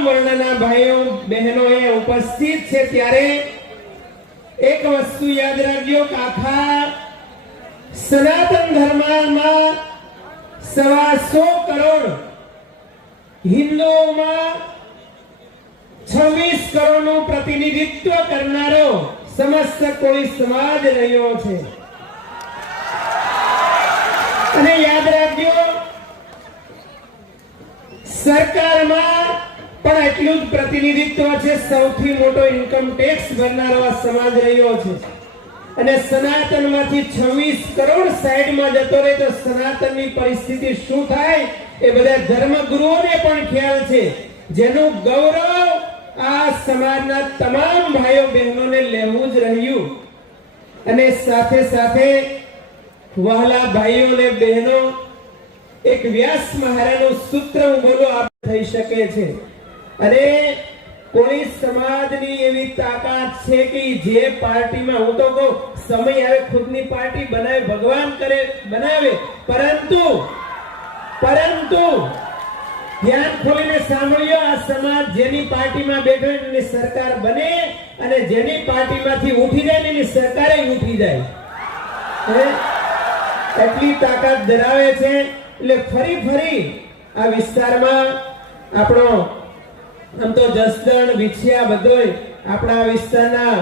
તમામ વર્ણના ભાઈઓ બહેનોએ ઉપસ્થિત છે ત્યારે એક વસ્તુ યાદ રાખજો કે આખા સનાતન ધર્મમાં 125 કરોડ હિન્દુઓમાં 26 કરોડનું પ્રતિનિધિત્વ કરનારો સમસ્ત કોળી સમાજ રહ્યો છે। અને યાદ રાખજો સરકારમાં પણ એટલું જ પ્રતિનિધિત્વ છે। સૌથી મોટો ઇન્કમ ટેક્સ ભરનારો આ સમાજ રહ્યો છે અને સનાતનમાંથી 26 કરોડ સાઈડમાં જતો રહે તો સનાતનની પરિસ્થિતિ શું થાય એ બધા ધર્મગુરુઓને પણ ખ્યાલ છે, જેનું ગૌરવ આ સમાજના તમામ ભાઈઓ બહેનોને લેવું જ રહ્યું। અને સાથે સાથે વહાલા ભાઈઓ અને બહેનો એક વ્યાસ મહારાજનું સૂત્ર હું બોલું આપ થઈ શકે છે। અને કોળી સમાજની એવી તાકાત છે કે જે પાર્ટીમાં હું તો કહું સમય આવે ખુદની પાર્ટી બનાવે, ભગવાન કરે બનાવે, પરંતુ ધ્યાન ખોલીને સાંભળ્યો આ સમાજ જેની પાર્ટીમાં બેઠો એની સરકાર બને અને જેની પાર્ટીમાંથી ઉઠી જાય એની સરકારે ઉઠી જાય, એટલી તાકાત ધરાવે છે। એટલે ફરી આ વિસ્તારમાં આપણો આમ તો જસદણ વિછિયા બધોય આપણા વિસ્તારના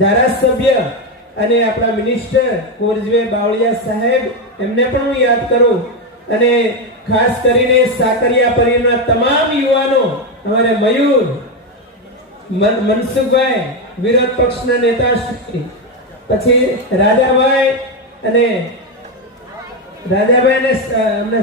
ધારાસભ્ય અને આપણા મિનિસ્ટર કોરજવે બાવળિયા સાહેબ એમને પણ હું યાદ કરું અને ખાસ કરીને સાકરિયા પરિવારના તમામ યુવાનો અમારે મયુર મનસુખભાઈ વિરોધ પક્ષના નેતા પછી રાજાભાઈ અને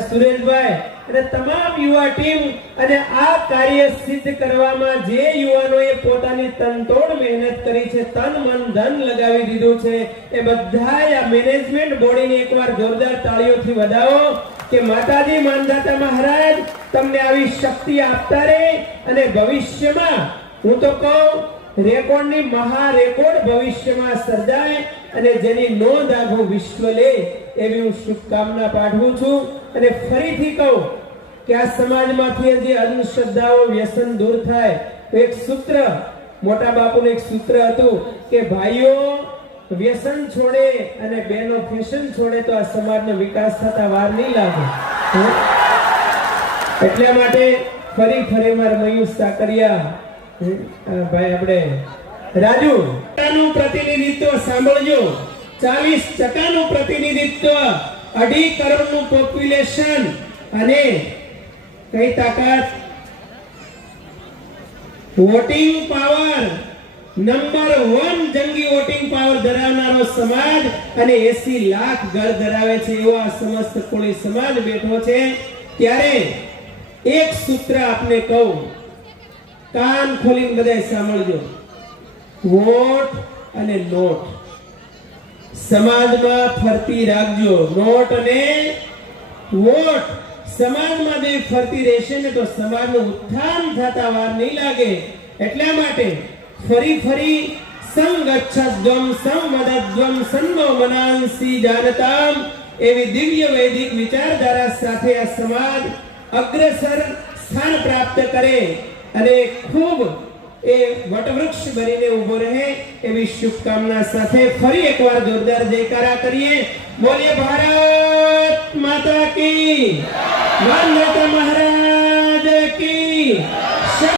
સુરેશભાઈ અને તમામ યુવા ટીમ અને આ કાર્ય સિદ્ધ કરવામાં જે યુવાનોએ પોતાની તનતોડ મહેનત કરી છે, તન મન ધન લગાવી દીધું છે, એ બધા આ મેનેજમેન્ટ બોડીને એકવાર જોરદાર તાળીઓથી વધાવો કે માતાજી માનદાતા મહારાજ તમને આવી શક્તિ આપતા રહે અને ભવિષ્યમાં હું તો કહું રેકોર્ડની મહા રેકોર્ડ ભવિષ્યમાં સર્જાય અને જેની નોંધ આખું વિશ્વ લે એવી હું શુભકામના પાઠવું છું। અને ફરીથી કહું કે આ સમાજમાંથી જે અંધશ્રદ્ધાઓ વ્યસન દૂર થાય તો એક સૂત્ર મોટા બાપુનું એક સૂત્ર હતું કે ભાઈઓ વ્યસન છોડે અને બહેનો ફેશન છોડે તો આ સમાજનો વિકાસ થતા વાર નહીં લાગે। એટલા માટે ફરી મારા મયુર સાકરિયા ભાઈ આપણે રાજુ નું પ્રતિનિધિત્વ સાંભળજો, 40% નું પ્રતિનિધિત્વ, 2.5 કરોડનું પોપ્યુલેશન અને કઈ તાકાત, વોટિંગ પાવર નંબર 1 જંગી વોટિંગ પાવર ધરાવનારો સમાજ અને 80 લાખ ઘર ધરાવે છે એવો આ સમસ્ત કોળી સમાજ બેઠો છે। ત્યારે એક સૂત્ર આપને કહું, કાન ખોલીને બધાય સાંભળજો, વોટ અને નોટ સમાજમાં ફરતી રાખજો। નોટ અને વોટ સમાજમાં જે ફરતી રહેશે ને તો સમાજનું ઉત્થાન થતા વાર નહીં લાગે। એટલા માટે ફરી સંગચ્છદ્વમ સંવદદ્વમ સંગો મનાંસી જાનતામ એવી દિવ્ય વૈદિક વિચારધારા સાથે આ સમાજ અગ્રસર સ્થાન પ્રાપ્ત કરે અને ખૂબ એ વટવૃક્ષ બનીને ઉભો રહે એવી શુભકામના સાથે ફરી એકવાર જોરદાર જયકારા કરીએ। બોલીએ ભારત માતા કી, માનવતા મહારાજ કી।